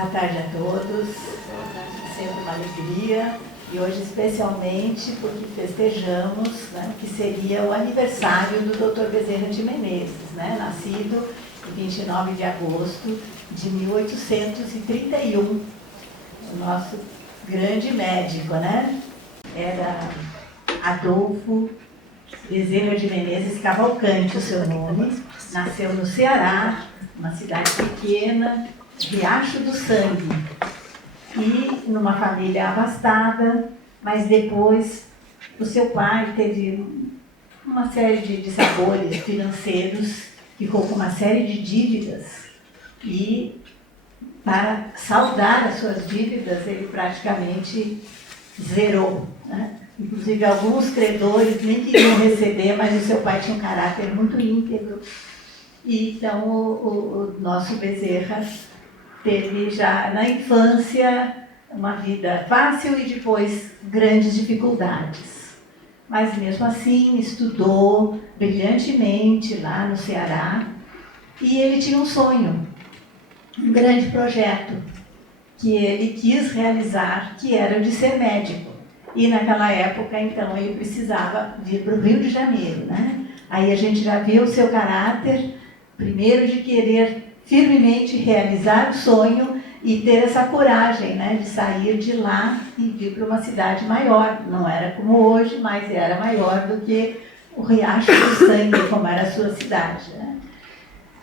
Boa tarde a todos. Sempre uma alegria. E hoje especialmente porque festejamos, né, que seria o aniversário do Dr. Bezerra de Menezes, né, nascido em 29 de agosto de 1831. O nosso grande médico, né? Era Adolfo Bezerra de Menezes Cavalcante, o seu nome. Nasceu no Ceará, uma cidade pequena, Riacho do Sangue. E numa família abastada, mas depois o seu pai teve uma série de sabores financeiros, ficou com uma série de dívidas e para saldar as suas dívidas ele praticamente zerou, né? Inclusive alguns credores nem queriam receber, mas o seu pai tinha um caráter muito íntegro. E então o nosso Bezerra teve já na infância uma vida fácil e depois grandes dificuldades. Mas mesmo assim estudou brilhantemente lá no Ceará e ele tinha um sonho, um grande projeto que ele quis realizar, que era o de ser médico. E naquela época, então, ele precisava vir para o Rio de Janeiro, né? Aí a gente já viu o seu caráter, primeiro de querer firmemente realizar o sonho e ter essa coragem, né, de sair de lá e vir para uma cidade maior. Não era como hoje, mas era maior do que o Riacho do Sangue, como era a sua cidade, né?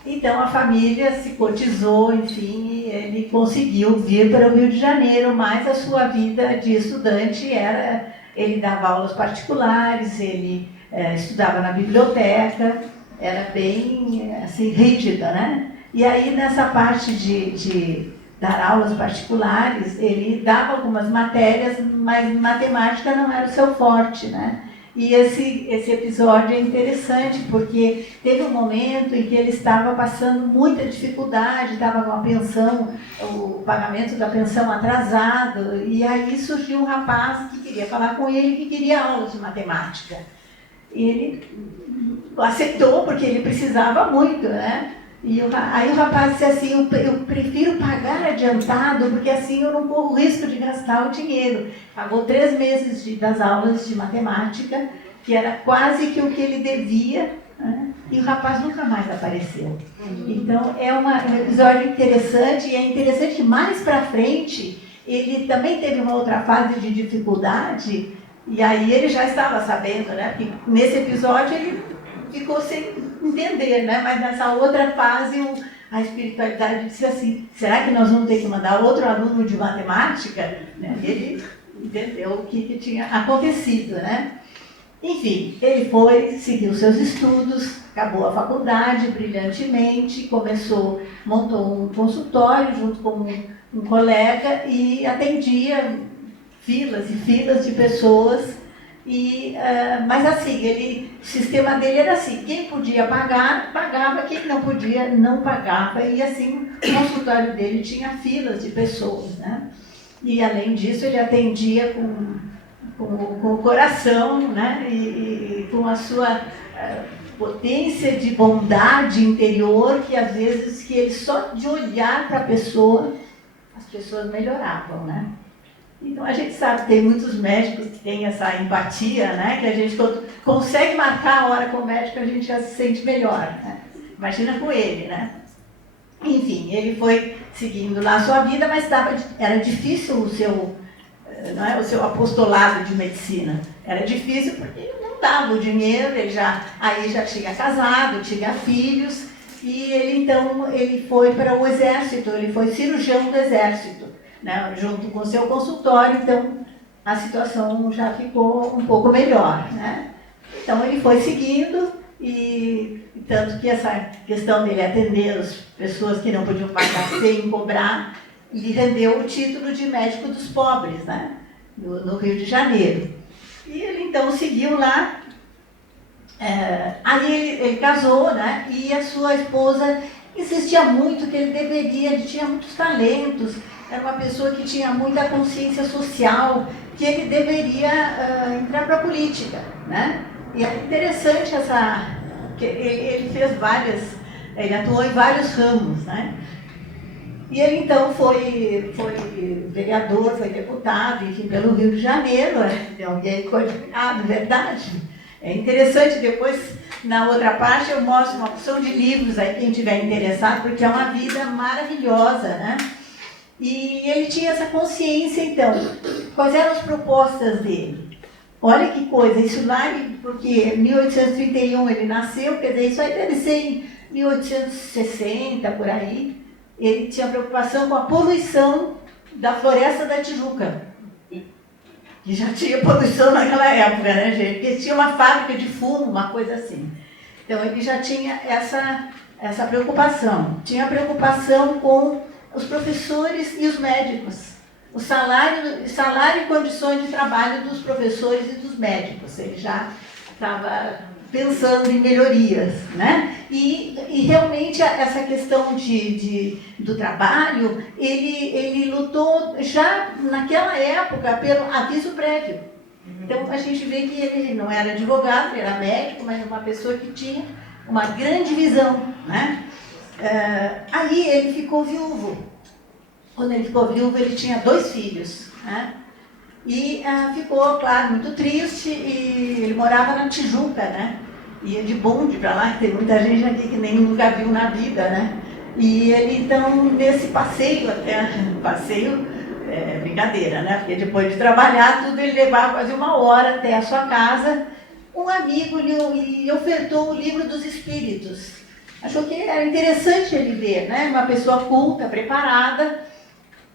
Então a família se cotizou, enfim, e ele conseguiu vir para o Rio de Janeiro, mas a sua vida de estudante era, ele dava aulas particulares, ele estudava na biblioteca, era bem assim, rígida, né? E aí, nessa parte de dar aulas particulares, ele dava algumas matérias, mas matemática não era o seu forte, né? E esse episódio é interessante, porque teve um momento em que ele estava passando muita dificuldade, estava com a pensão, o pagamento da pensão atrasado, e aí surgiu um rapaz que queria falar com ele, que queria aulas de matemática. E ele aceitou, porque ele precisava muito, né? E aí o rapaz disse assim, eu prefiro pagar adiantado, porque assim eu não corro o risco de gastar o dinheiro. Pagou 3 meses das aulas de matemática, que era quase que o que ele devia, né? E o rapaz nunca mais apareceu. Então é um episódio interessante, e é interessante que mais para frente ele também teve uma outra fase de dificuldade, e aí ele já estava sabendo, né? Porque nesse episódio ele ficou sem entender, né? Mas nessa outra fase a espiritualidade disse assim, será que nós vamos ter que mandar outro aluno de matemática? Né? E ele entendeu o que tinha acontecido, né? Enfim, ele foi, seguiu seus estudos, acabou a faculdade brilhantemente, montou um consultório junto com um colega e atendia filas e filas de pessoas. Mas assim, o sistema dele era assim, quem podia pagar, pagava, quem não podia, não pagava, e assim o consultório dele tinha filas de pessoas, né? E além disso ele atendia com o coração, né? E com a sua potência de bondade interior, que às vezes que ele só de olhar para a pessoa, as pessoas melhoravam, né? Então a gente sabe que tem muitos médicos que têm essa empatia, né? Que a gente consegue marcar a hora com o médico, a gente já se sente melhor, né? Imagina com ele, né? Enfim, ele foi seguindo lá a sua vida, mas era difícil o seu apostolado de medicina. Era difícil porque ele não dava o dinheiro, aí já tinha casado, tinha filhos, e ele foi para o exército, ele foi cirurgião do exército. Né, junto com o seu consultório, então a situação já ficou um pouco melhor, né? Então ele foi seguindo, e tanto que essa questão dele atender as pessoas que não podiam pagar sem cobrar, lhe rendeu o título de médico dos pobres, né? No Rio de Janeiro. E ele então seguiu lá, aí ele casou, né? E a sua esposa insistia muito que ele tinha muitos talentos, era uma pessoa que tinha muita consciência social, que ele deveria entrar para a política, né? E é interessante que ele atuou em vários ramos, né? E ele então foi vereador, foi deputado, enfim, pelo Rio de Janeiro, é alguém qualificado, verdade. É interessante, depois, na outra parte, eu mostro uma opção de livros aí, quem tiver interessado, porque é uma vida maravilhosa, né? E ele tinha essa consciência, então, quais eram as propostas dele? Olha que coisa, isso lá, porque em 1831 ele nasceu, quer dizer, isso aí deve ser em 1860, por aí. Ele tinha preocupação com a poluição da Floresta da Tijuca. Que já tinha poluição naquela época, né, gente? Porque tinha uma fábrica de fumo, uma coisa assim. Então, ele já tinha essa preocupação. Tinha preocupação com os professores e os médicos. O salário e condições de trabalho dos professores e dos médicos. Ele já estava pensando em melhorias, né? E realmente essa questão do trabalho, ele lutou já naquela época pelo aviso prévio. Então a gente vê que ele não era advogado, ele era médico, mas uma pessoa que tinha uma grande visão, né? Aí ele ficou viúvo. Quando ele ficou viúvo, ele tinha 2 filhos, né? E ficou, claro, muito triste, e ele morava na Tijuca, né? Ia de bonde para lá, tem muita gente aqui que nem nunca viu na vida, né? E ele, então, nesse passeio, brincadeira, né? Porque depois de trabalhar, tudo ele levava quase 1 hora até a sua casa. Um amigo lhe ofertou o Livro dos Espíritos. Achou que era interessante ele ler, né? Uma pessoa culta, preparada.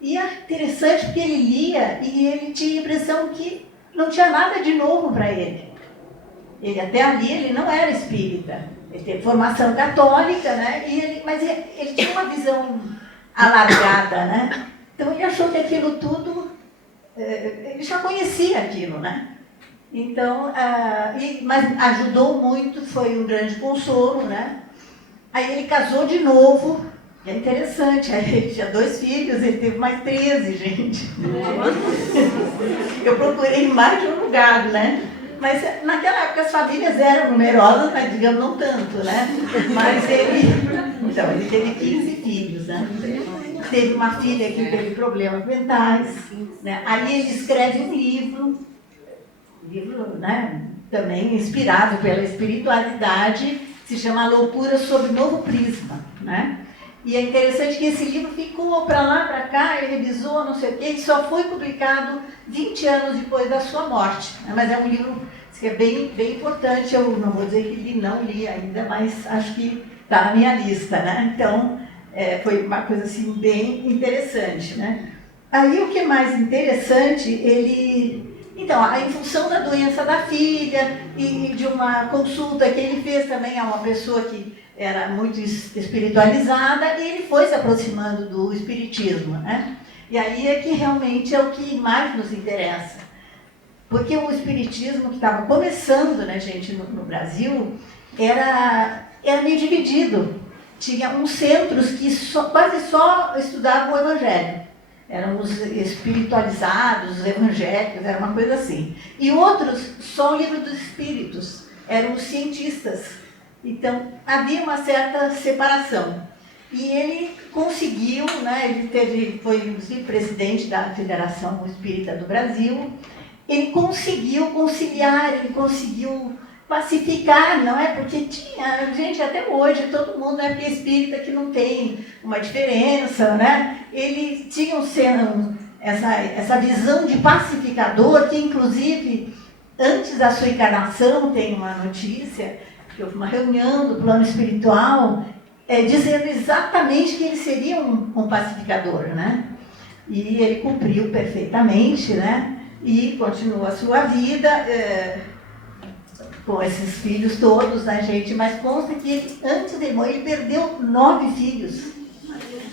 E é interessante porque ele lia e ele tinha a impressão que não tinha nada de novo para ele. Ele até ali ele não era espírita. Ele teve formação católica, né? Mas ele tinha uma visão alargada, né? Então ele achou que aquilo tudo, ele já conhecia aquilo, né? Então, mas ajudou muito, foi um grande consolo, né? Aí ele casou de novo. É interessante, ele tinha 2 filhos, ele teve mais 13, gente. Eu procurei em mais de um lugar, né? Mas naquela época as famílias eram numerosas, mas digamos não tanto, né? Mas ele teve 15 filhos, né? Teve uma filha que teve problemas mentais, né? Aí ele escreve um livro, né? Também inspirado pela espiritualidade, se chama Loucura sob Novo Prisma, né? E é interessante que esse livro ficou para lá, para cá, ele revisou, não sei o quê, e só foi publicado 20 anos depois da sua morte. Mas é um livro que é bem, bem importante, eu não vou dizer que não li ainda, mas acho que está na minha lista, né? Então, foi uma coisa assim bem interessante, né? Aí o que é mais interessante, então, em função da doença da filha e de uma consulta que ele fez também a uma pessoa que era muito espiritualizada, e ele foi se aproximando do espiritismo, né? E aí é que realmente é o que mais nos interessa. Porque o espiritismo que estava começando, né, gente, no Brasil, era meio dividido. Tinha uns centros que quase só estudavam o Evangelho. Eram os espiritualizados, os evangélicos, era uma coisa assim. E outros, só o Livro dos Espíritos, eram os cientistas. Então, havia uma certa separação. E ele conseguiu, né, ele foi inclusive presidente da Federação Espírita do Brasil, ele conseguiu conciliar, ele conseguiu pacificar, não é? Porque tinha gente até hoje, todo mundo é espírita que não tem uma diferença, né? Ele tinha essa visão de pacificador, que inclusive, antes da sua encarnação, tem uma notícia, que houve uma reunião do plano espiritual, dizendo exatamente que ele seria um pacificador, né? E ele cumpriu perfeitamente, né? E continua a sua vida com esses filhos todos, né, gente? Mas consta que ele, antes de morrer, ele perdeu 9 filhos.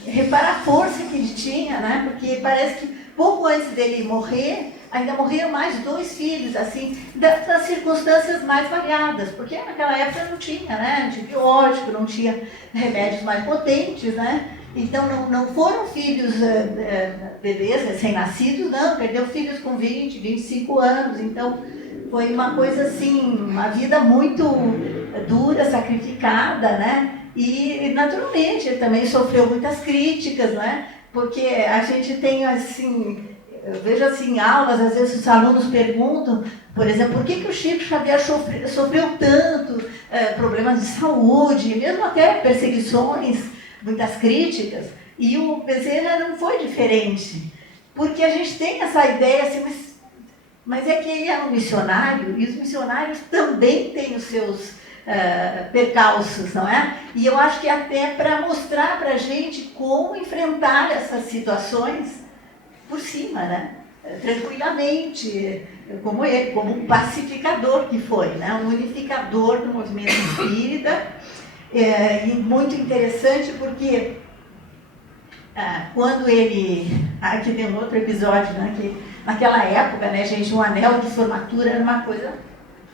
Repara a força que ele tinha, né? Porque parece que pouco antes dele morrer, ainda morreram mais 2 filhos, assim, das circunstâncias mais variadas, porque naquela época não tinha, né, antibiótico, não tinha remédios mais potentes, né? Então não foram filhos bebês recém-nascidos, não, perdeu filhos com 20, 25 anos, então foi uma coisa assim, uma vida muito dura, sacrificada, né? E, naturalmente, ele também sofreu muitas críticas, né? Porque a gente tem, assim, eu vejo assim, aulas, às vezes os alunos perguntam, por exemplo, por que o Chico Xavier sofreu tanto problemas de saúde, mesmo até perseguições, muitas críticas, e o Bezerra não foi diferente. Porque a gente tem essa ideia assim, mas é que ele é um missionário, e os missionários também têm os seus percalços, não é? E eu acho que até para mostrar para a gente como enfrentar essas situações por cima, né? Tranquilamente, como ele, como um pacificador que foi, né? Um unificador do movimento espírita, e muito interessante porque quando ele... Aqui tem um outro episódio, né? Que naquela época, né, gente, um anel de formatura era uma coisa...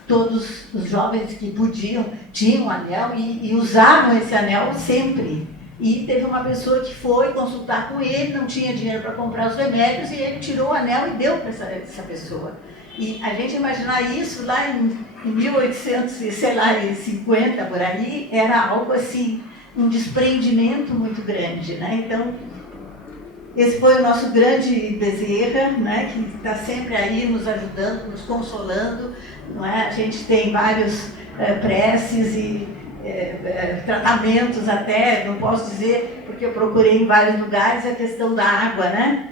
Todos os jovens que podiam tinham um anel e usavam esse anel sempre. E teve uma pessoa que foi consultar com ele, não tinha dinheiro para comprar os remédios, e ele tirou o anel e deu para essa pessoa. E a gente imaginar isso lá em 1850, por aí, era algo assim, um desprendimento muito grande, né? Então, esse foi o nosso grande Bezerra, né, que está sempre aí nos ajudando, nos consolando, não é? A gente tem vários preces e tratamentos até, não posso dizer, porque eu procurei em vários lugares a questão da água, né?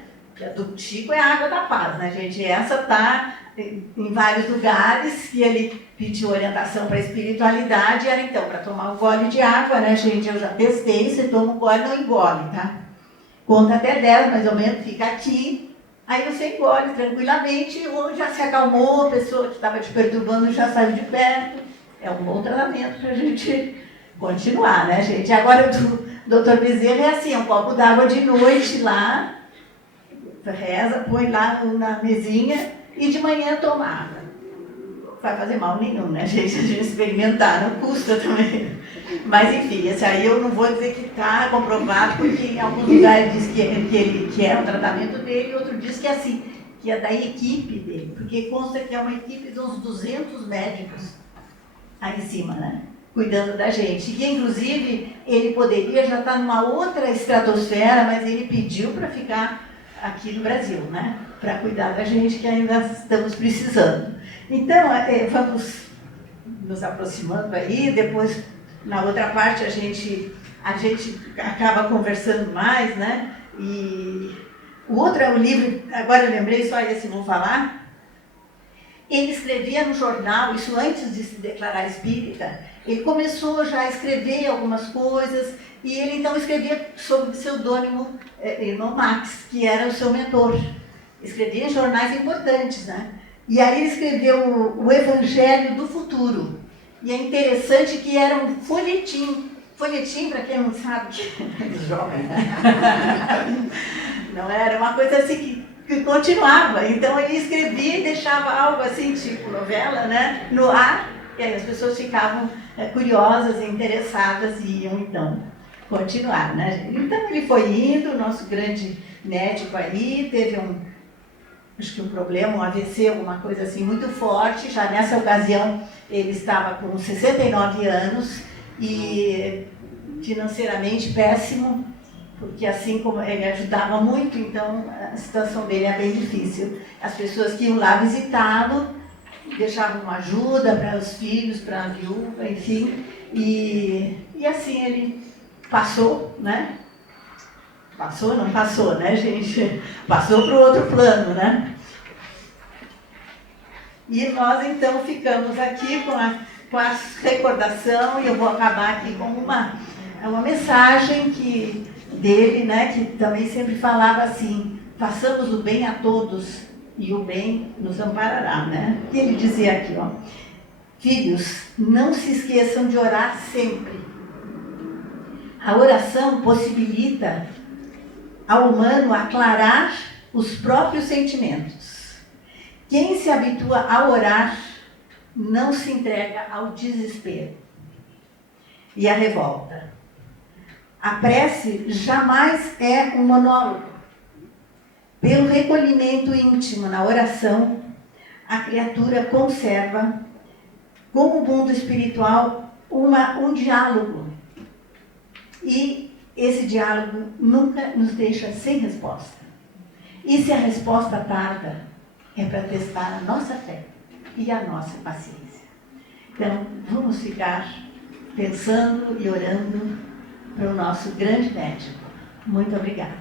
Do Chico é a água da paz, né, gente? Essa está em vários lugares, e ele pediu orientação para a espiritualidade, era então para tomar um gole de água, né, gente? Eu já testei, você toma um gole, não engole, tá? Conta até 10, mais ou menos, fica aqui, aí você engole tranquilamente, ou já se acalmou, a pessoa que estava te perturbando já saiu de perto. É um bom tratamento para a gente continuar, né, gente? Agora, o doutor Bezerra é assim, um copo d'água de noite lá, reza, põe lá na mesinha e de manhã toma água. Não vai fazer mal nenhum, né, gente? A gente experimentar, não custa também. Mas, enfim, esse aí eu não vou dizer que está comprovado, porque em alguns lugares diz que é um tratamento dele, e outro diz que é assim, que é da equipe dele, porque consta que é uma equipe de uns 200 médicos aí em cima, né? Cuidando da gente. E que, inclusive, ele poderia já estar numa outra estratosfera, mas ele pediu para ficar aqui no Brasil, né? Para cuidar da gente, que ainda estamos precisando. Então, vamos nos aproximando aí, depois... Na outra parte a gente acaba conversando mais, né? E o outro é o livro, agora eu lembrei, só esse vou falar. Ele escrevia no jornal, isso antes de se declarar espírita, ele começou já a escrever algumas coisas, e ele então escrevia sob o pseudônimo Irmão Max, que era o seu mentor. Escrevia em jornais importantes, né? E aí ele escreveu o Evangelho do Futuro. E é interessante que era um folhetim. Folhetim, para quem não sabe, os jovens, né? Não era uma coisa assim que continuava. Então ele escrevia e deixava algo assim, tipo novela, né? No ar, e aí as pessoas ficavam curiosas e interessadas e iam então continuar, né? Então ele foi indo, o nosso grande médico aí, teve acho que um problema, um AVC, alguma coisa assim muito forte. Já nessa ocasião ele estava com 69 anos e financeiramente péssimo, porque assim como ele ajudava muito, então a situação dele é bem difícil. As pessoas que iam lá visitá-lo deixavam uma ajuda para os filhos, para a viúva, enfim, e assim ele passou, né? Passou, não passou, né, gente? Passou para o outro plano, né? E nós, então, ficamos aqui com a recordação, e eu vou acabar aqui com uma mensagem dele, né, que também sempre falava assim: façamos o bem a todos, e o bem nos amparará, né? E ele dizia aqui, ó: filhos, não se esqueçam de orar sempre. A oração possibilita ao humano aclarar os próprios sentimentos. Quem se habitua a orar não se entrega ao desespero e à revolta. A prece jamais é um monólogo. Pelo recolhimento íntimo na oração, a criatura conserva, com o mundo espiritual, um diálogo E esse diálogo nunca nos deixa sem resposta. E se a resposta tarda, é para testar a nossa fé e a nossa paciência. Então, vamos ficar pensando e orando para o nosso grande médico. Muito obrigada.